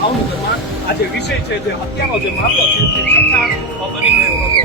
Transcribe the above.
ભાવનગરમાં આ જે વિષય છે, જે હત્યાનો જે મામલો છે, તે ચર્ચા બની ગયો હતો.